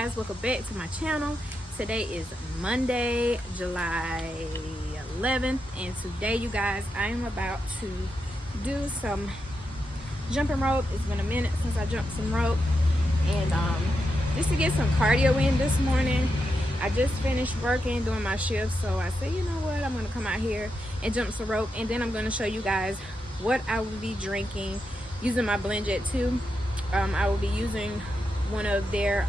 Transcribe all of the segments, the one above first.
guys, welcome back to my channel. Today is Monday, July 11th, and today, you guys, I am about to do some jumping rope. It's been a minute since I jumped some rope, and just to get some cardio in this morning. I just finished working, doing my shift, so I said, you know what, I'm gonna come out here and jump some rope, and then I'm gonna show you guys what I will be drinking using my BlendJet 2. I will be using one of their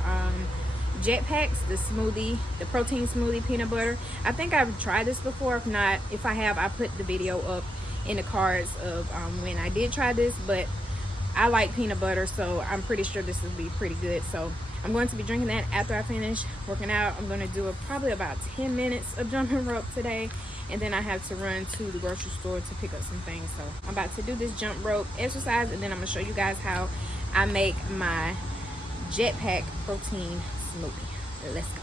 JetPacks, the smoothie, the protein smoothie peanut butter. I think I've tried this before. If not, if I have, I put the video up in the cards of when I did try this, but I like peanut butter, so I'm pretty sure this will be pretty good. So I'm going to be drinking that after I finish working out. I'm going to do probably about 10 minutes of jumping rope today, and then I have to run to the grocery store to pick up some things. So I'm about to do this jump rope exercise, and then I'm going to show you guys how I make my JetPack protein smoothie. Let's go.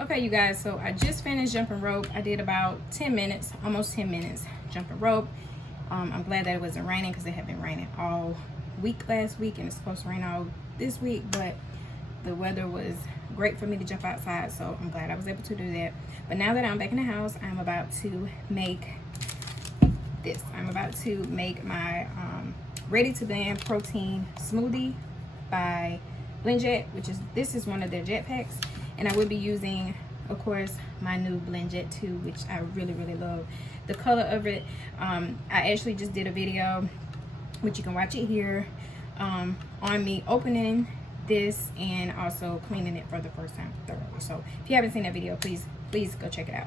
Okay, you guys, so I just finished jumping rope. I did about 10 minutes, almost 10 minutes jumping rope. I'm glad that it wasn't raining because it had been raining all week last week, and it's supposed to rain all this week, but the weather was great for me to jump outside, so I'm glad I was able to do that. But now that I'm back in the house, I'm about to make this. I'm about to make my ready to blend protein smoothie by BlendJet, this is one of their JetPacks, and I will be using, of course, my new BlendJet 2, which I really love the color of it. I actually just did a video, which you can watch it here, on me opening this and also cleaning it for the first time thoroughly. So if you haven't seen that video, please go check it out.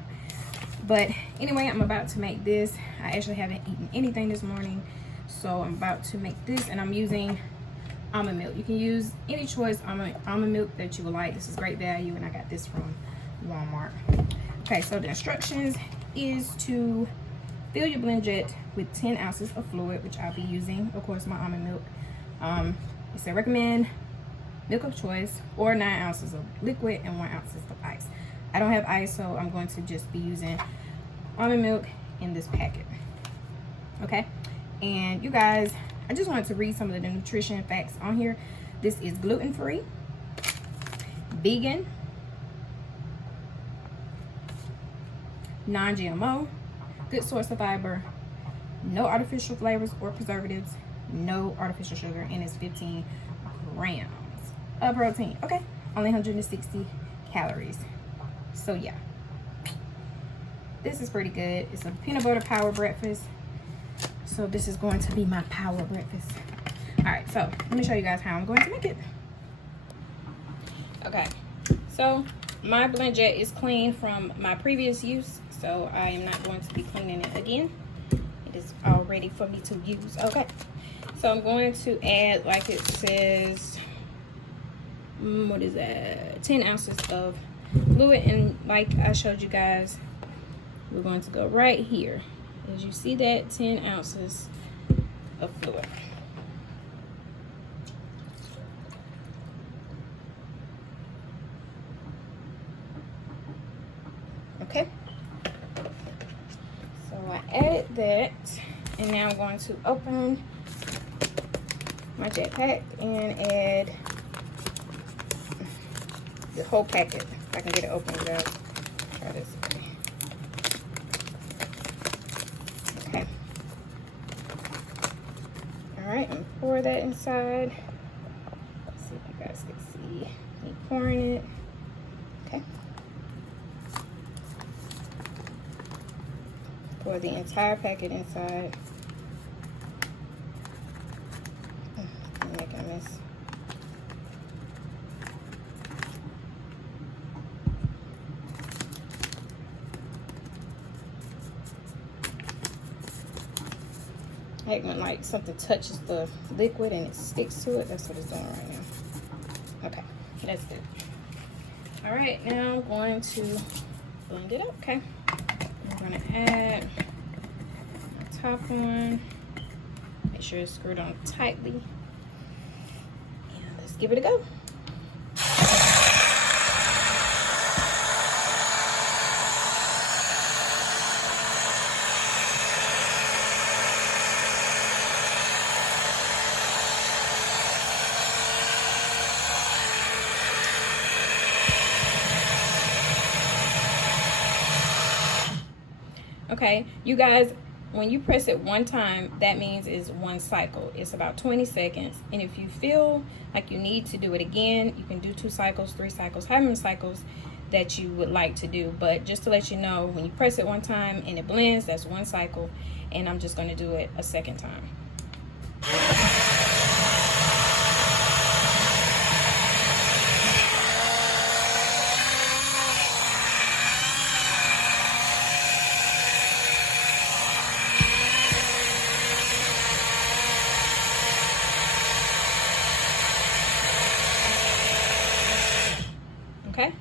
But anyway, I'm about to make this. I actually haven't eaten anything this morning, so I'm about to make this, and I'm using almond milk. You can use any choice almond milk that you would like. This is great value, and I got this from Walmart. Okay, so the instructions is to fill your BlendJet with 10 ounces of fluid, which I'll be using, of course, my almond milk. It said recommend milk of choice, or 9 ounces of liquid and 1 ounce of ice. I don't have ice, so I'm going to just be using almond milk in this packet. Okay, and you guys, I just wanted to read some of the nutrition facts on here. This is gluten-free, vegan, non-GMO, good source of fiber, no artificial flavors or preservatives, no artificial sugar, and it's 15 grams of protein. Okay, only 160 calories. So yeah, this is pretty good. It's a peanut butter power breakfast. So this is going to be my power breakfast. All right, so let me show you guys how I'm going to make it. Okay, so my BlendJet is clean from my previous use, so I am not going to be cleaning it again. It is all ready for me to use. Okay, so I'm going to add, like it says, what is that, 10 ounces of fluid, and like I showed you guys, we're going to go right here. As you see that, 10 ounces of fluid. Okay, so I added that, and now I'm going to open my JetPack and add the whole packet. If I can get it open without, try this. Okay. All right, and pour that inside. Let's see if you guys can see me pouring it. Okay. Pour the entire packet inside. I'm making a mess. I hate when like something touches the liquid and it sticks to it. That's what it's doing right now. Okay, that's good. All right, now I'm going to blend it up. Okay, I'm gonna add my top one. Make sure it's screwed on tightly. And let's give it a go. Okay, you guys, when you press it one time, that means it's one cycle. It's about 20 seconds. And if you feel like you need to do it again, you can do 2 cycles, 3 cycles, however many cycles that you would like to do. But just to let you know, when you press it one time and it blends, that's 1 cycle. And I'm just going to do it a second time. Okay,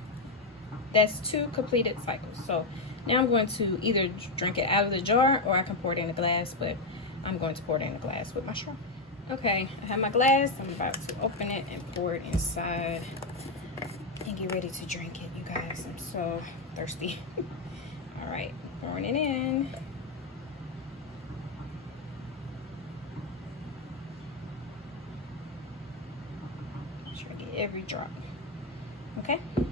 that's 2 completed cycles. So now I'm going to either drink it out of the jar or I can pour it in a glass, but I'm going to pour it in a glass with my straw. Okay, I have my glass. I'm about to open it and pour it inside and get ready to drink it, you guys. I'm so thirsty. All right, pouring it in. Make sure I get every drop. Okay. And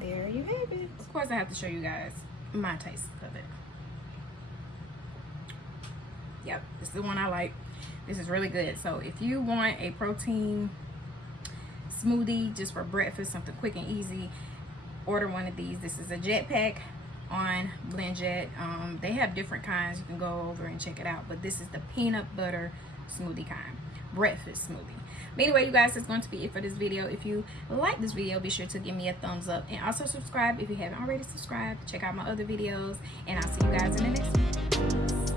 there you have it. Of course, I have to show you guys my taste of it. Yep, this is the one I like. This is really good. So if you want a protein smoothie just for breakfast, something quick and easy, order one of these. This is a JetPack on BlendJet. They have different kinds. You can go over and check it out. But this is the peanut butter smoothie kind. Breakfast smoothie. But anyway, you guys, that's going to be it for this video. If you like this video, be sure to give me a thumbs up and also subscribe if you haven't already subscribed. Check out my other videos, and I'll see you guys in the next one.